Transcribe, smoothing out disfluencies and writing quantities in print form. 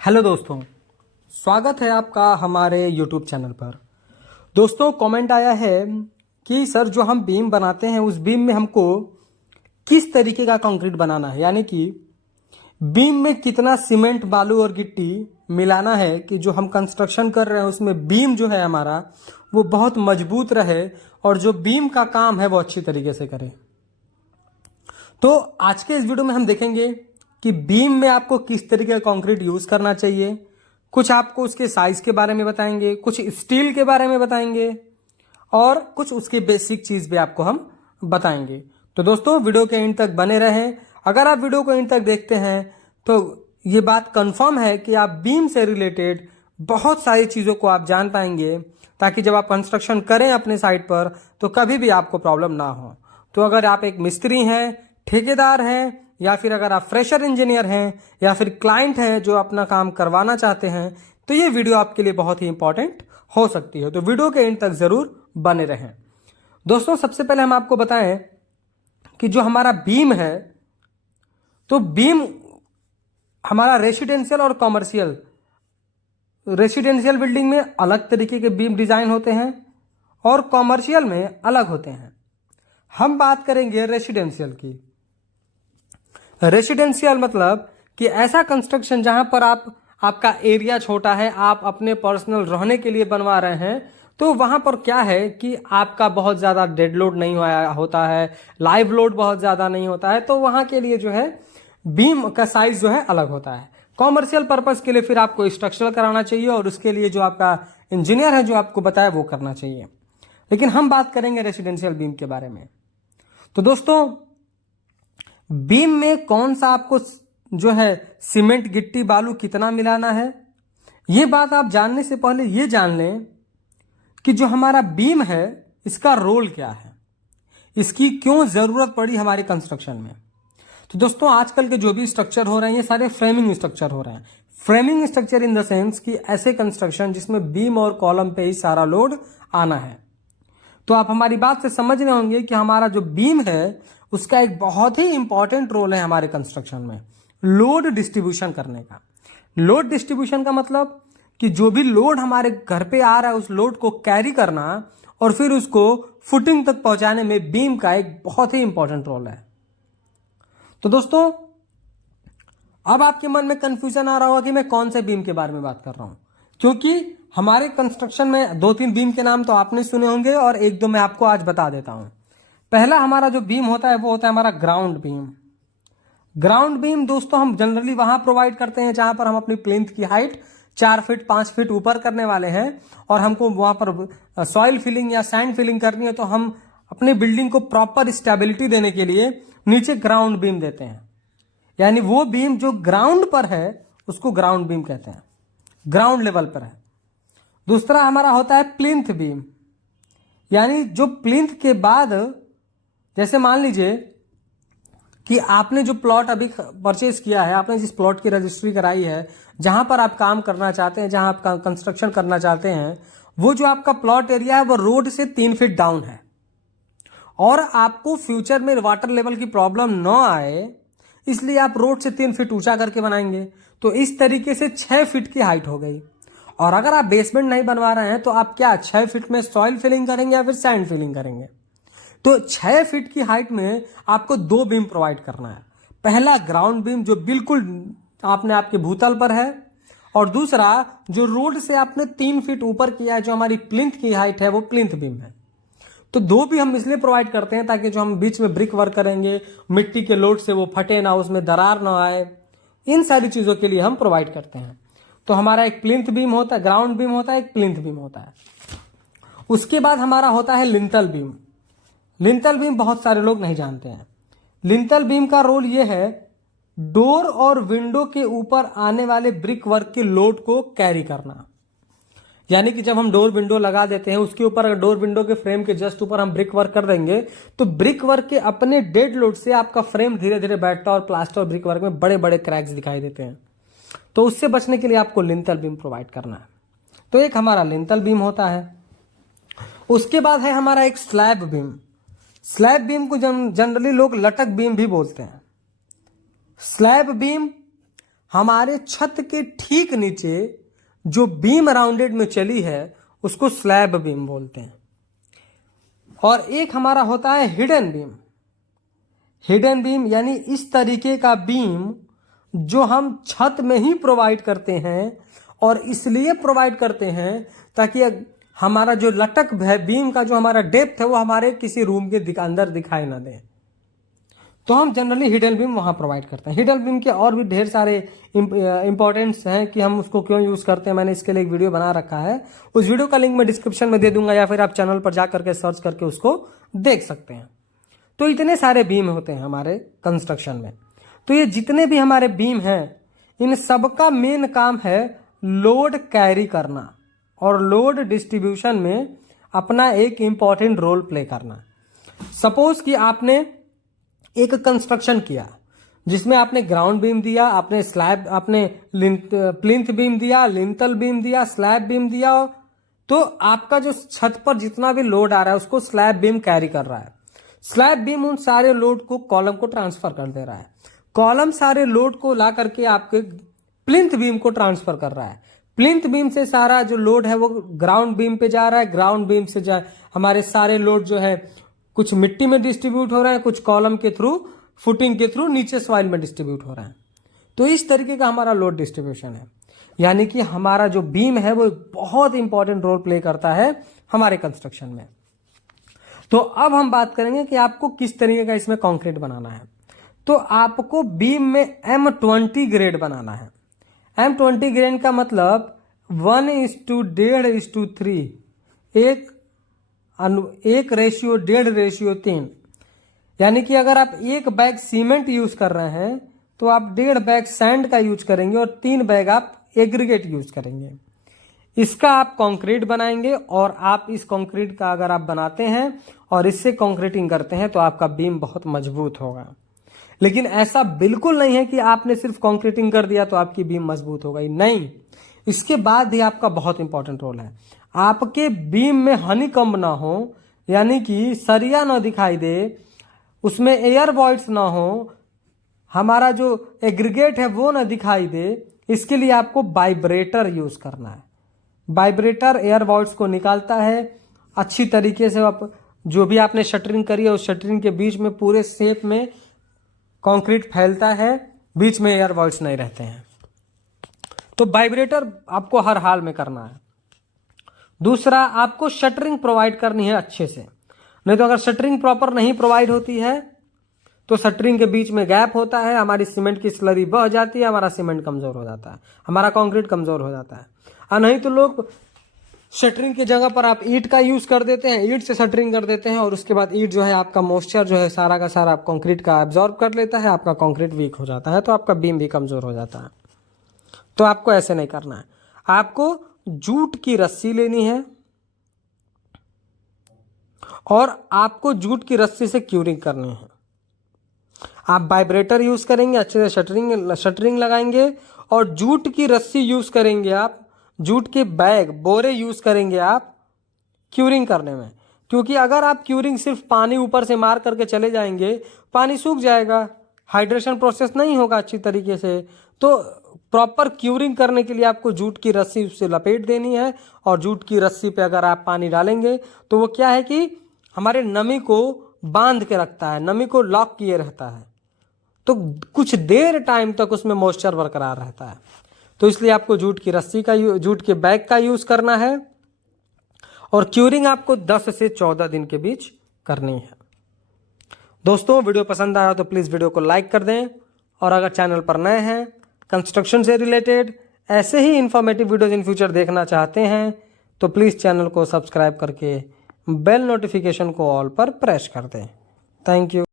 Hello दोस्तों, स्वागत है आपका हमारे YouTube चैनल पर। दोस्तों, कमेंट आया है कि सर जो हम बीम बनाते हैं उस बीम में हमको किस तरीके का कंक्रीट बनाना है, यानी कि बीम में कितना सीमेंट बालू और गिट्टी मिलाना है कि जो हम कंस्ट्रक्शन कर रहे हैं उसमें बीम जो है हमारा वो बहुत मजबूत रहे और जो बीम का काम है वो अच्छी तरीके से करे। तो आज के इस वीडियो में हम देखेंगे कि बीम में आपको किस तरीके का कंक्रीट यूज करना चाहिए, कुछ आपको उसके साइज के बारे में बताएंगे, कुछ स्टील के बारे में बताएंगे और कुछ उसके बेसिक चीज भी आपको हम बताएंगे। तो दोस्तों, वीडियो के एंड तक बने रहें। अगर आप वीडियो को एंड तक देखते हैं तो ये बात कंफर्म है कि आप बीम से रिलेटेड बहुत सारी चीजों को आप जान पाएंगे, ताकि जब आप कंस्ट्रक्शन करें अपने साइट पर तो कभी भी आपको प्रॉब्लम ना हो। तो अगर आप एक मिस्त्री हैं, ठेकेदार हैं, या फिर अगर आप फ्रेशर इंजीनियर हैं या फिर क्लाइंट हैं जो अपना काम करवाना चाहते हैं, तो ये वीडियो आपके लिए बहुत ही इंपॉर्टेंट हो सकती है। तो वीडियो के एंड तक जरूर बने रहें। दोस्तों, सबसे पहले हम आपको बताएं कि जो हमारा बीम है, तो बीम हमारा रेसिडेंशियल और कॉमर्शियल, रेसिडेंशियल बिल्डिंग में अलग तरीके के बीम डिजाइन होते हैं और कॉमर्शियल में अलग होते हैं। हम बात करेंगे रेसिडेंशियल की। रेसिडेंशियल मतलब कि ऐसा कंस्ट्रक्शन जहां पर आपका एरिया छोटा है, आप अपने पर्सनल रहने के लिए बनवा रहे हैं, तो वहां पर क्या है कि आपका बहुत ज्यादा डेड लोड नहीं होता है, लाइव लोड बहुत ज्यादा नहीं होता है, तो वहां के लिए जो है बीम का साइज जो है अलग होता है। कॉमर्शियल पर्पज के लिए फिर आपको स्ट्रक्चरल कराना चाहिए और उसके लिए जो आपका इंजीनियर है जो आपको बताया वो करना चाहिए। लेकिन हम बात करेंगे रेसिडेंशियल बीम के बारे में। तो दोस्तों, बीम में कौन सा आपको जो है सीमेंट गिट्टी बालू कितना मिलाना है, ये बात आप जानने से पहले ये जान लें कि जो हमारा बीम है इसका रोल क्या है, इसकी क्यों जरूरत पड़ी हमारे कंस्ट्रक्शन में। तो दोस्तों, आजकल के जो भी स्ट्रक्चर हो रहे हैं ये सारे फ्रेमिंग स्ट्रक्चर हो रहे हैं। Framing structure in the sense कि ऐसे कंस्ट्रक्शन जिसमें बीम और कॉलम पे ही सारा लोड आना है। तो आप हमारी बात से समझ रहे होंगे कि हमारा जो बीम है उसका एक बहुत ही इंपॉर्टेंट रोल है हमारे कंस्ट्रक्शन में, लोड डिस्ट्रीब्यूशन करने का। लोड डिस्ट्रीब्यूशन का मतलब कि जो भी लोड हमारे घर पे आ रहा है उस लोड को कैरी करना और फिर उसको फुटिंग तक पहुंचाने में बीम का एक बहुत ही इंपॉर्टेंट रोल है। तो दोस्तों, अब आपके मन में कंफ्यूजन आ रहा होगा कि मैं कौन से बीम के बारे में बात कर रहा हूं, क्योंकि हमारे कंस्ट्रक्शन में 2-3 बीम के नाम तो आपने सुने होंगे और 1-2 मैं आपको आज बता देता हूं। पहला हमारा जो बीम होता है वो होता है हमारा ग्राउंड बीम। ग्राउंड बीम दोस्तों हम जनरली वहां प्रोवाइड करते हैं जहां पर हम अपनी प्लिंथ की हाइट 4 फीट 5 फीट ऊपर करने वाले हैं और हमको वहां पर सॉइल फिलिंग या सैंड फिलिंग करनी है, तो हम अपने बिल्डिंग को प्रॉपर स्टेबिलिटी देने के लिए नीचे ग्राउंड बीम देते हैं। यानी वो बीम जो ग्राउंड पर है उसको ग्राउंड बीम कहते हैं, ग्राउंड लेवल पर है। दूसरा हमारा होता है प्लिंथ बीम, यानी जो प्लिंथ के बाद, जैसे मान लीजिए कि आपने जो प्लॉट अभी परचेज किया है, आपने जिस प्लॉट की रजिस्ट्री कराई है, जहां पर आप काम करना चाहते हैं, जहां आप कंस्ट्रक्शन करना चाहते हैं, वो जो आपका प्लॉट एरिया है वो रोड से 3 फीट डाउन है और आपको फ्यूचर में वाटर लेवल की प्रॉब्लम न आए इसलिए आप रोड से 3 फीट ऊंचा करके बनाएंगे। तो इस तरीके से 6 फीट की हाइट हो गई। और अगर आप बेसमेंट नहीं बनवा रहे हैं तो आप क्या 6 फीट में सॉइल फिलिंग करेंगे या फिर सैंड फिलिंग करेंगे। तो 6 फीट की हाइट में आपको 2 बीम प्रोवाइड करना है। पहला ग्राउंड बीम जो बिल्कुल आपके भूतल पर है, और दूसरा जो रोड से आपने 3 फीट ऊपर किया है, जो हमारी प्लिंथ की हाइट है वो प्लिंथ बीम है। तो 2 भी हम इसलिए प्रोवाइड करते हैं ताकि जो हम बीच में ब्रिक वर्क करेंगे मिट्टी के लोड से वो फटे ना, उसमें दरार ना आए, इन सारी चीजों के लिए हम प्रोवाइड करते हैं। तो हमारा एक प्लिंथ बीम होता है, ग्राउंड बीम होता है, एक प्लिंथ बीम होता है। उसके बाद हमारा होता है लिंटल बीम। लिंटल बीम बहुत सारे लोग नहीं जानते हैं। लिंटल बीम का रोल यह है डोर और विंडो के ऊपर आने वाले ब्रिक वर्क के लोड को कैरी करना। यानी कि जब हम डोर विंडो लगा देते हैं उसके ऊपर, अगर डोर विंडो के फ्रेम के जस्ट ऊपर हम ब्रिक वर्क कर देंगे तो ब्रिक वर्क के अपने डेड लोड से आपका फ्रेम धीरे धीरे बैठता है और प्लास्टर और ब्रिक वर्क में बड़े बड़े क्रैक्स दिखाई देते हैं। तो उससे बचने के लिए आपको लिंटल बीम प्रोवाइड करना है। तो एक हमारा लिंटल बीम होता है। उसके बाद है हमारा एक स्लैब बीम। स्लैब बीम को जनरली लोग लटक बीम भी बोलते हैं। स्लैब बीम हमारे छत के ठीक नीचे जो बीम राउंडेड में चली है उसको स्लैब बीम बोलते हैं। और एक हमारा होता है हिडन बीम। हिडन बीम यानी इस तरीके का बीम जो हम छत में ही प्रोवाइड करते हैं, और इसलिए प्रोवाइड करते हैं ताकि हमारा जो लटक है बीम का, जो हमारा डेप्थ है, वो हमारे किसी रूम के अंदर दिखाई ना दे। तो हम जनरली हिडन बीम वहां प्रोवाइड करते हैं। हिडन बीम के और भी ढेर सारे इंपॉर्टेंट्स हैं कि हम उसको क्यों यूज करते हैं। मैंने इसके लिए एक वीडियो बना रखा है, उस वीडियो का लिंक मैं डिस्क्रिप्शन में दे दूंगा, या फिर आप चैनल पर जा करके सर्च करके उसको देख सकते हैं। तो इतने सारे बीम होते हैं हमारे कंस्ट्रक्शन में। तो ये जितने भी हमारे बीम हैं, इन सबका मेन काम है लोड कैरी करना और लोड डिस्ट्रीब्यूशन में अपना एक इंपॉर्टेंट रोल प्ले करना। सपोज कि आपने एक कंस्ट्रक्शन किया जिसमें आपने ग्राउंड बीम दिया, आपने स्लैब, आपने प्लिंथ बीम दिया, लिंटल बीम दिया, स्लैब बीम दिया, तो आपका जो छत पर जितना भी लोड आ रहा है उसको स्लैब बीम कैरी कर रहा है। स्लैब बीम उन सारे लोड को कॉलम को ट्रांसफर कर दे रहा है। कॉलम सारे लोड को ला करके आपके प्लिंथ बीम को ट्रांसफर कर रहा है। प्लिंथ बीम से सारा जो लोड है वो ग्राउंड बीम पे जा रहा है। ग्राउंड बीम से हमारे सारे लोड जो है कुछ मिट्टी में डिस्ट्रीब्यूट हो रहा है, कुछ कॉलम के थ्रू, फुटिंग के थ्रू नीचे सॉइल में डिस्ट्रीब्यूट हो रहा है। तो इस तरीके का हमारा लोड डिस्ट्रीब्यूशन है। यानी कि हमारा जो बीम है वो बहुत इंपॉर्टेंट रोल प्ले करता है हमारे कंस्ट्रक्शन में। तो अब हम बात करेंगे कि आपको किस तरीके का इसमें कंक्रीट बनाना है। तो आपको बीम में M20 ग्रेड बनाना है। M20 ग्रेड का मतलब 1:1.5:3, 1:1:3। यानी कि अगर आप 1 बैग सीमेंट यूज कर रहे हैं तो आप 1.5 बैग सैंड का यूज करेंगे और 3 बैग आप एग्रीगेट यूज करेंगे। इसका आप कंक्रीट बनाएंगे, और आप इस कंक्रीट का अगर आप बनाते हैं और इससे कंक्रीटिंग करते हैं तो आपका बीम बहुत मजबूत होगा। लेकिन ऐसा बिल्कुल नहीं है कि आपने सिर्फ कंक्रीटिंग कर दिया तो आपकी बीम मजबूत हो गई, नहीं। इसके बाद भी आपका बहुत इंपॉर्टेंट रोल है। आपके बीम में हनीकॉम्ब ना हो, यानी कि सरिया ना दिखाई दे, उसमें एयर वॉइड्स ना हो, हमारा जो एग्रीगेट है वो ना दिखाई दे। इसके लिए आपको वाइब्रेटर यूज करना है। वाइब्रेटर एयर वॉइड्स को निकालता है अच्छी तरीके से। आप जो भी आपने शटरिंग करी है उस शटरिंग के बीच में पूरे शेप में कंक्रीट फैलता है, बीच में एयर वॉइड्स नहीं रहते हैं। तो वाइब्रेटर आपको हर हाल में करना है। दूसरा, आपको शटरिंग प्रोवाइड करनी है अच्छे से, नहीं तो अगर शटरिंग प्रॉपर नहीं प्रोवाइड होती है तो शटरिंग के बीच में गैप होता है, हमारी सीमेंट की स्लरी बह जाती है, हमारा सीमेंट कमजोर हो जाता है, हमारा कंक्रीट कमजोर हो जाता है। और नहीं तो लोग शटरिंग की जगह पर आप ईंट का यूज कर देते हैं, ईंट से शटरिंग कर देते हैं, और उसके बाद ईंट जो है आपका मॉइस्चर जो है सारा का सारा कंक्रीट का एब्जॉर्ब कर लेता है, आपका कंक्रीट वीक हो जाता है, तो आपका बीम भी कमजोर हो जाता है। तो आपको ऐसे नहीं करना है। आपको जूट की रस्सी लेनी है और आपको जूट की रस्सी से क्यूरिंग करनी है। आप वाइब्रेटर यूज करेंगे, अच्छे से शटरिंग लगाएंगे, और जूट की रस्सी यूज करेंगे आप, जूट के बैग बोरे यूज करेंगे आप क्यूरिंग करने में। क्योंकि अगर आप क्यूरिंग सिर्फ पानी ऊपर से मार करके चले जाएंगे, पानी सूख जाएगा, हाइड्रेशन प्रोसेस नहीं होगा अच्छी तरीके से। तो प्रॉपर क्यूरिंग करने के लिए आपको जूट की रस्सी उससे लपेट देनी है, और जूट की रस्सी पे अगर आप पानी डालेंगे तो वो क्या है कि हमारे नमी को बांध के रखता है, नमी को लॉक किए रहता है, तो कुछ देर टाइम तक उसमें मॉइस्चर बरकरार रहता है। तो इसलिए आपको जूट की रस्सी का, जूट के बैग का यूज करना है, और क्यूरिंग आपको 10 से 14 दिन के बीच करनी है। दोस्तों, वीडियो पसंद आया तो प्लीज वीडियो को लाइक कर दें, और अगर चैनल पर नए हैं, कंस्ट्रक्शन से रिलेटेड ऐसे ही इंफॉर्मेटिव वीडियोज इन फ्यूचर देखना चाहते हैं तो प्लीज चैनल को सब्सक्राइब करके बेल नोटिफिकेशन को ऑल पर प्रेस कर दें। Thank you.